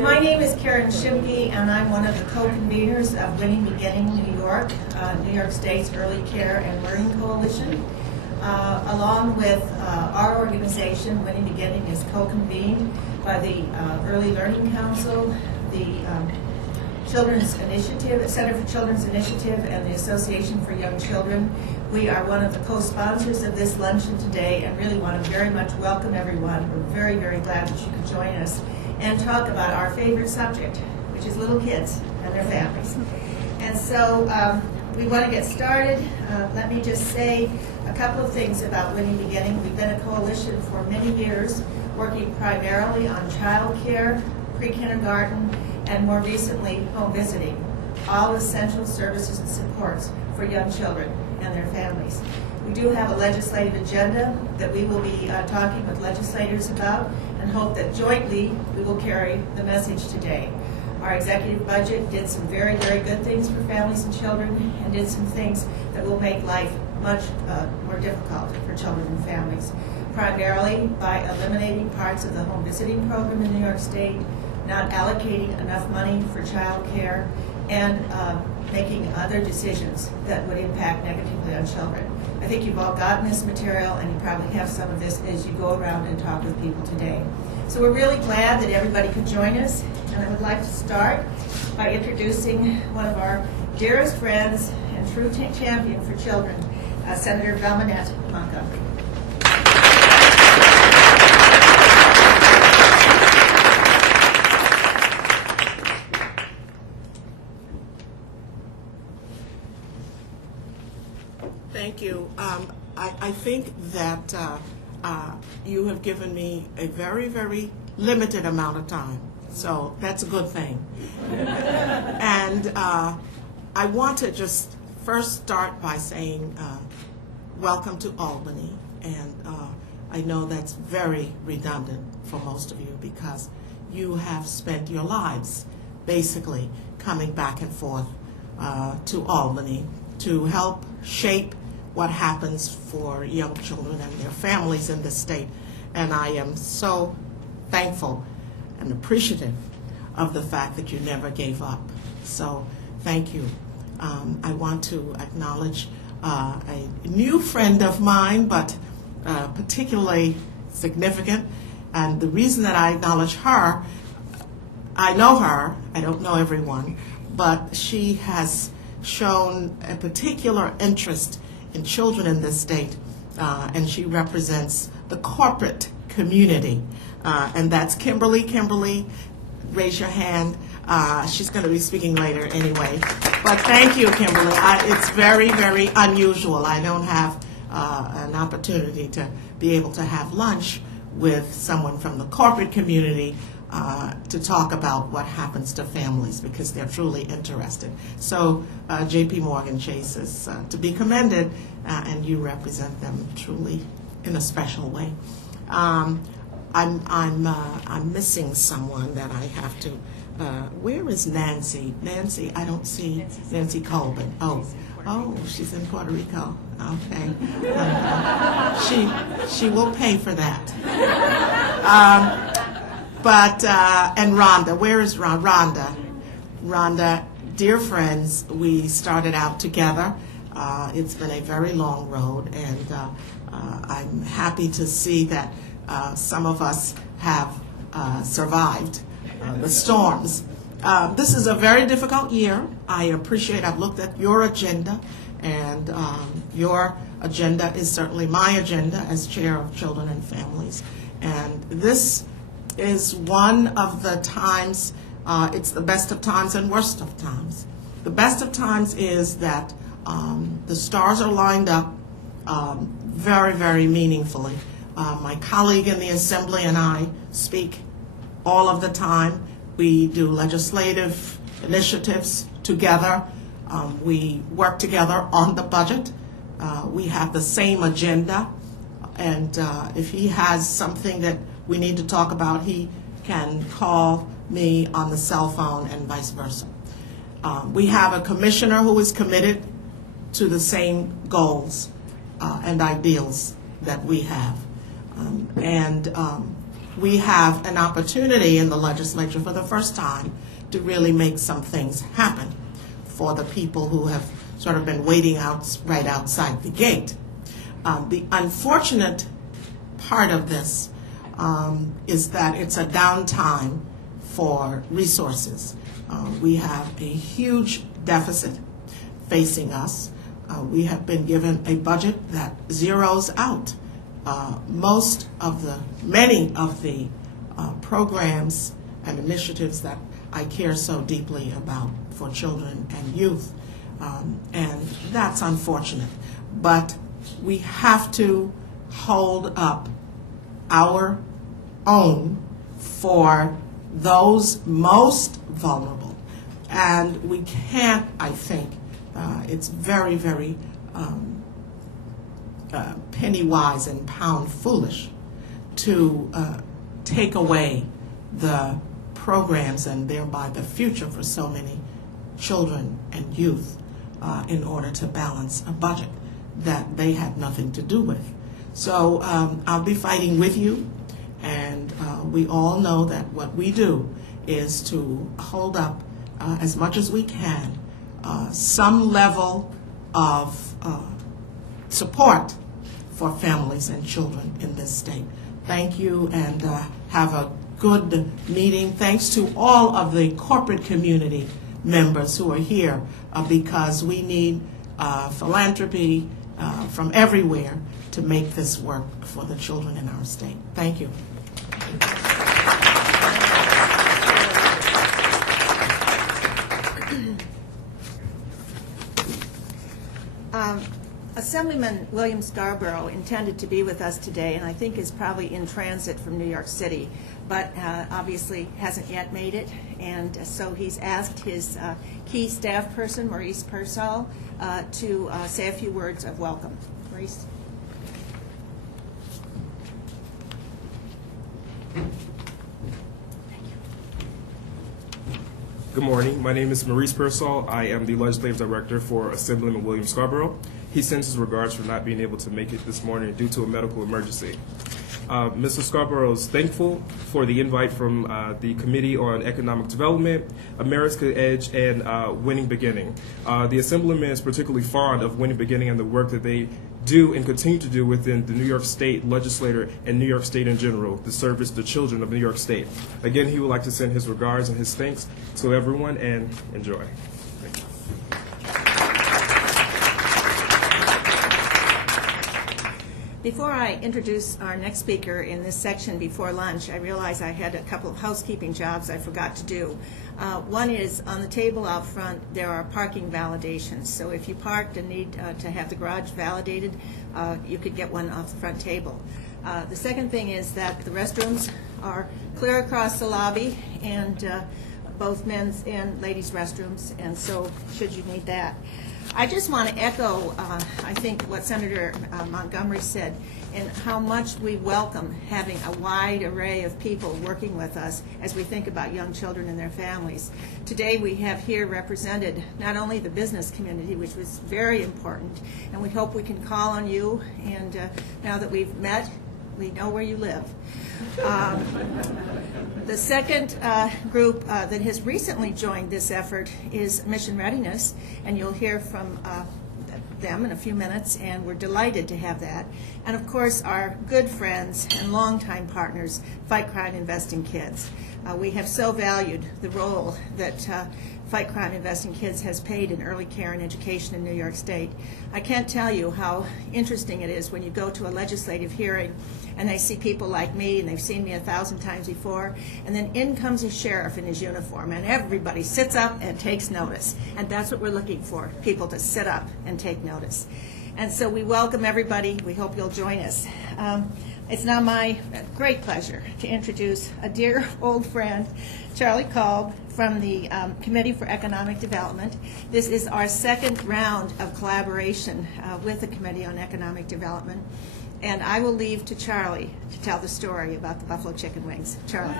My name is Karen Schimke, and I'm one of the co-conveners of Winning Beginning New York, New York State's Early Care and Learning Coalition. Along with our organization, Winning Beginning is co-convened by the Early Learning Council, the Children's Initiative, Center for Children's Initiative, and the Association for Young Children. We are one of the co-sponsors of this luncheon today and really want to very much welcome everyone. We're very, very glad that you could join us and talk about our favorite subject, which is little kids and their families. And so we want to get started. Let me just say a couple of things about Winning Beginning. We've been a coalition for many years, working primarily on child care, pre-kindergarten, and more recently, home visiting, all essential services and supports for young children and their families. We do have a legislative agenda that we will be talking with legislators about, and hope that jointly we will carry the message today. Our executive budget did some very, very good things for families and children, and did some things that will make life much more difficult for children and families, primarily by eliminating parts of the home visiting program in New York State, not allocating enough money for child care, and making other decisions that would impact negatively on children. I think you've all gotten this material, and you probably have some of this as you go around and talk with people today. So we're really glad that everybody could join us, and I would like to start by introducing one of our dearest friends and true champion for children, Senator Velmanette Montgomery. Thank you. I think that you have given me a very, very limited amount of time, so that's a good thing. And I want to just first start by saying welcome to Albany, and I know that's very redundant for most of you because you have spent your lives basically coming back and forth to Albany to help shape what happens for young children and their families in this state. And I am so thankful and appreciative of the fact that you never gave up. So thank you. I want to acknowledge a new friend of mine, but particularly significant. And the reason that I acknowledge her, I know her, I don't know everyone, but she has shown a particular interest in children in this state, and she represents the corporate community, and that's Kimberly. Kimberly, raise your hand. She's going to be speaking later anyway, but thank you, Kimberly. It's very, very unusual. I don't have an opportunity to be able to have lunch with someone from the corporate community to talk about what happens to families, because they're truly interested. So J.P. Morgan Chase is to be commended, and you represent them truly in a special way. I'm missing someone that I have to. Where is Nancy? Nancy, I don't see Nancy Colvin. Oh, she's in Puerto Rico. Okay, she will pay for that. And Rhonda, where is Rhonda? Rhonda, dear friends, we started out together. It's been a very long road, and I'm happy to see that some of us have survived the storms. This is a very difficult year. I've looked at your agenda, and your agenda is certainly my agenda as chair of Children and Families. And this is one of the times, it's the best of times and worst of times. The best of times is that the stars are lined up very, very meaningfully. My colleague in the Assembly and I speak all of the time. We do legislative initiatives together. We work together on the budget. We have the same agenda. And if he has something that we need to talk about, he can call me on the cell phone and vice versa. We have a commissioner who is committed to the same goals and ideals that we have. we have an opportunity in the legislature for the first time to really make some things happen for the people who have sort of been waiting right outside the gate. The unfortunate part of this is that it's a downtime for resources. We have a huge deficit facing us. We have been given a budget that zeroes out many of the programs and initiatives that I care so deeply about for children and youth. And that's unfortunate. But we have to hold up our own for those most vulnerable. And we can't, I think, it's very, very penny wise and pound foolish to take away the programs and thereby the future for so many children and youth in order to balance a budget that they had nothing to do with. So I'll be fighting with you, and we all know that what we do is to hold up as much as we can some level of support for families and children in this state. Thank you, and have a good meeting. Thanks to all of the corporate community members who are here because we need philanthropy from everywhere to make this work for the children in our state. Thank you. Assemblyman William Scarborough intended to be with us today, and I think is probably in transit from New York City, but obviously hasn't yet made it, and so he's asked his key staff person, Maurice Purcell, to say a few words of welcome. Maurice. Good morning. My name is Maurice Purcell. I am the Legislative Director for Assemblyman William Scarborough. He sends his regards for not being able to make it this morning due to a medical emergency. Mr. Scarborough is thankful for the invite from the Committee on Economic Development, America Edge, and Winning Beginning. The Assemblyman is particularly fond of Winning Beginning and the work that they do and continue to do within the New York State Legislature and New York State in general to service the children of New York State. Again, he would like to send his regards and his thanks to everyone, and enjoy. Thank you. Before I introduce our next speaker in this section before lunch, I realize I had a couple of housekeeping jobs I forgot to do. One is on the table out front, there are parking validations. So if you parked and need to have the garage validated, you could get one off the front table. The second thing is that the restrooms are clear across the lobby, and both men's and ladies' restrooms, and so should you need that. I just want to echo, I think, what Senator Montgomery said, and how much we welcome having a wide array of people working with us as we think about young children and their families. Today we have here represented not only the business community, which was very important, and we hope we can call on you, and now that we've met, we know where you live. The second group that has recently joined this effort is Mission Readiness, and you'll hear from them in a few minutes, and we're delighted to have that. And of course, our good friends and longtime partners, Fight Crime, Invest in Kids. We have so valued the role that Fight Crime, Invest in Kids has played in early care and education in New York State. I can't tell you how interesting it is when you go to a legislative hearing and they see people like me, and they've seen me 1,000 times before, and then in comes a sheriff in his uniform, and everybody sits up and takes notice. And that's what we're looking for, people to sit up and take notice. And so we welcome everybody. We hope you'll join us. It's now my great pleasure to introduce a dear old friend, Charlie Kolb, from the Committee for Economic Development. This is our second round of collaboration with the Committee on Economic Development. And I will leave to Charlie to tell the story about the buffalo chicken wings. Charlie.